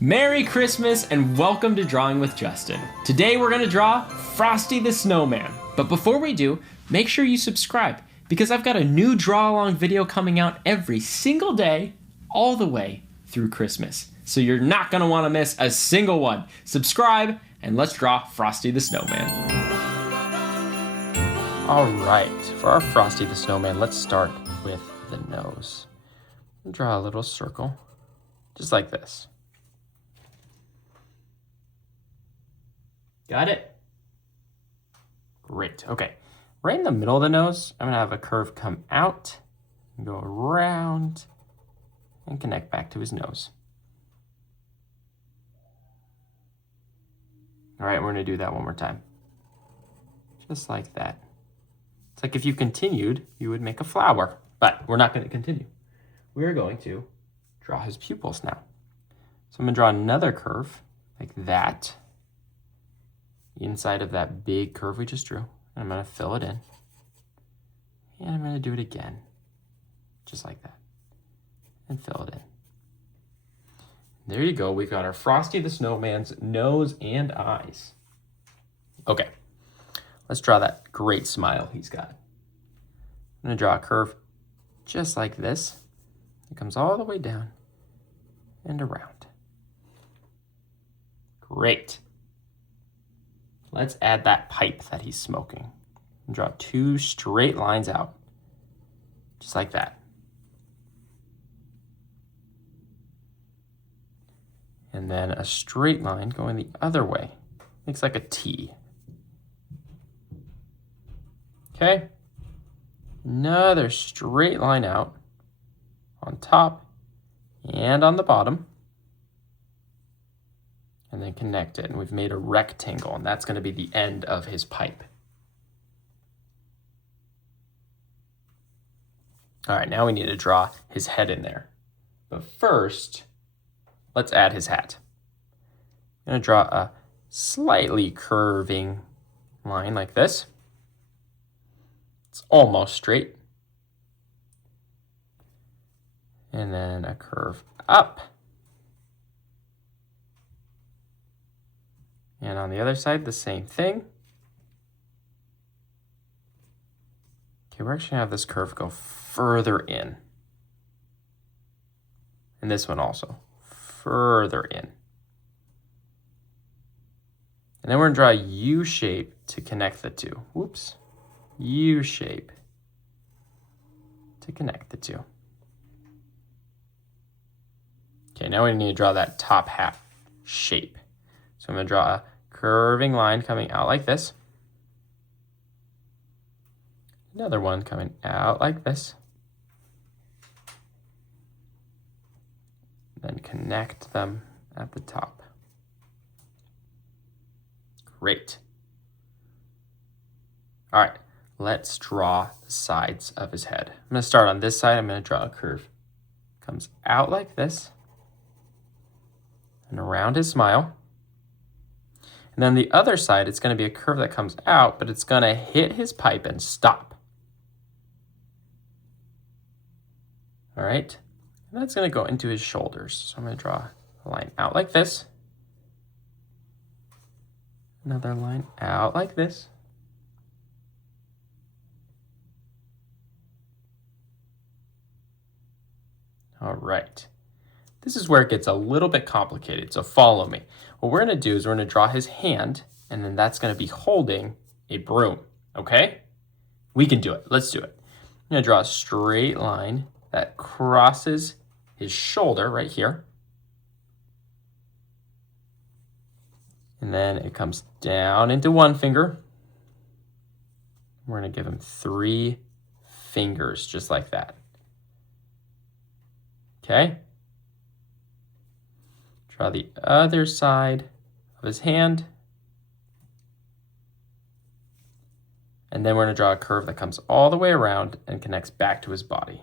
Merry Christmas and welcome to Drawing with Justin. Today we're going to draw Frosty the Snowman. But before we do, make sure you subscribe because I've got a new draw along video coming out every single day all the way through Christmas. So you're not going to want to miss a single one. Subscribe and let's draw Frosty the Snowman. All right, for our Frosty the Snowman, let's start with the nose. Draw a little circle just like this. Got it? Great. Okay. Right in the middle of the nose, I'm going to have a curve come out, and go around, and connect back to his nose. All right, we're going to do that one more time. Just like that. It's like if you continued, you would make a flower, but we're not going to continue. We're going to draw his pupils now. So I'm going to draw another curve like that. Inside of that big curve we just drew. And I'm going to fill it in. And I'm going to do it again. Just like that. And fill it in. There you go. We've got our Frosty the Snowman's nose and eyes. Okay. Let's draw that great smile he's got. I'm going to draw a curve just like this. It comes all the way down and around. Great. Let's add that pipe that he's smoking. And draw two straight lines out, just like that. And then a straight line going the other way. Looks like a T. Okay. Another straight line out on top and on the bottom. And then connect it. And we've made a rectangle, and that's going to be the end of his pipe. All right, now we need to draw his head in there. But first, let's add his hat. I'm going to draw a slightly curving line like this. It's almost straight. And then a curve up. And on the other side, the same thing. Okay, we're actually going to have this curve go further in. And this one also, further in. And then we're going to draw a U shape to connect the two. Whoops. U shape to connect the two. Okay, now we need to draw that top half shape. So I'm going to draw a curving line coming out like this. Another one coming out like this. Then connect them at the top. Great. All right, let's draw the sides of his head. I'm going to start on this side. I'm going to draw a curve. Comes out like this. And around his smile. And then the other side, it's going to be a curve that comes out, but it's going to hit his pipe and stop. All right. And that's going to go into his shoulders. So I'm going to draw a line out like this. Another line out like this. All right. This is where it gets a little bit complicated, so follow me. What we're going to do is we're going to draw his hand, and then that's going to be holding a broom, okay? We can do it. Let's do it. I'm going to draw a straight line that crosses his shoulder right here. And then it comes down into one finger. We're going to give him 3 fingers, just like that. Okay? Draw the other side of his hand. And then we're going to draw a curve that comes all the way around and connects back to his body.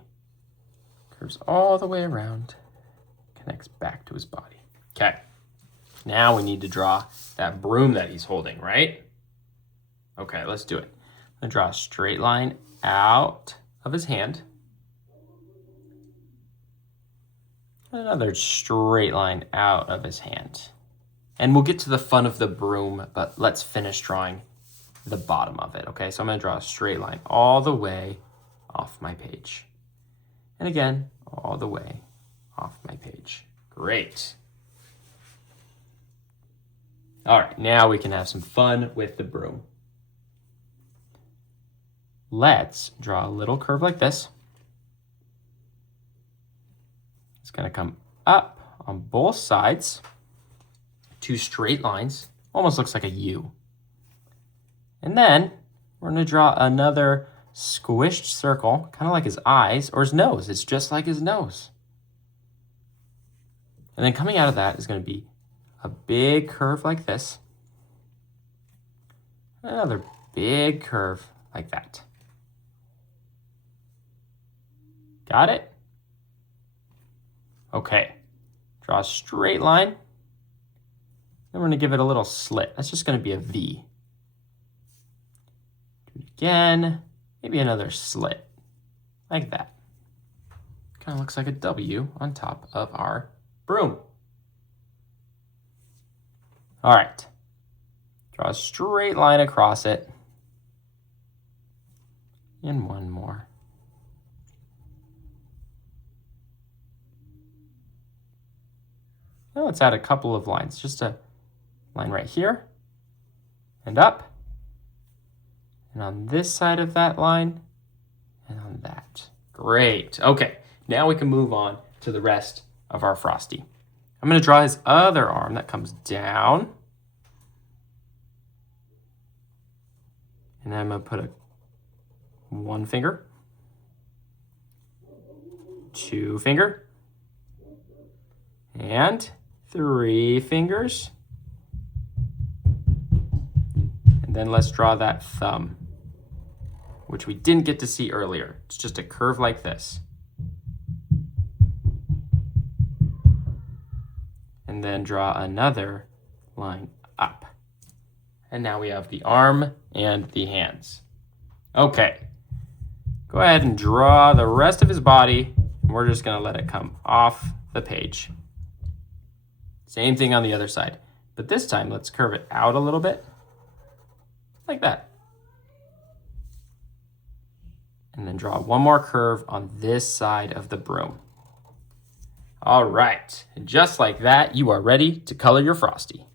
Curves all the way around, connects back to his body. Okay. Now we need to draw that broom that he's holding, right? Okay, let's do it. I'm going to draw a straight line out of his hand. Another straight line out of his hand. And we'll get to the fun of the broom, but let's finish drawing the bottom of it, okay? So I'm gonna draw a straight line all the way off my page. And again, all the way off my page. Great. All right, now we can have some fun with the broom. Let's draw a little curve like this. It's gonna come up on both sides, 2 straight lines, almost looks like a U. And then we're gonna draw another squished circle, kind of like his eyes or his nose. It's just like his nose. And then coming out of that is gonna be a big curve like this. Another big curve like that. Got it? Okay, draw a straight line. Then we're gonna give it a little slit. That's just gonna be a V. Do it again, maybe another slit, like that. Kind of looks like a W on top of our broom. All right, draw a straight line across it. And one more. Now let's add a couple of lines, just a line right here and up, and on this side of that line, and on that. Great. Okay, now we can move on to the rest of our Frosty. I'm going to draw his other arm that comes down, and I'm going to put a 1 finger, 2 finger, and 3 fingers. And then let's draw that thumb, which we didn't get to see earlier. It's just a curve like this. And then draw another line up. And now we have the arm and the hands. Okay, go ahead and draw the rest of his body. And we're just gonna let it come off the page. Same thing on the other side, but this time let's curve it out a little bit, like that. And then draw one more curve on this side of the broom. All right, and just like that, you are ready to color your Frosty.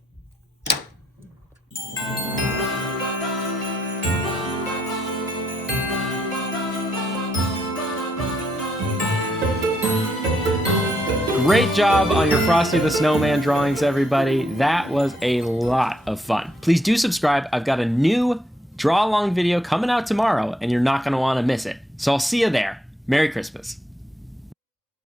Great job on your Frosty the Snowman drawings, everybody. That was a lot of fun. Please do subscribe. I've got a new draw along video coming out tomorrow, and you're not going to want to miss it. So I'll see you there. Merry Christmas.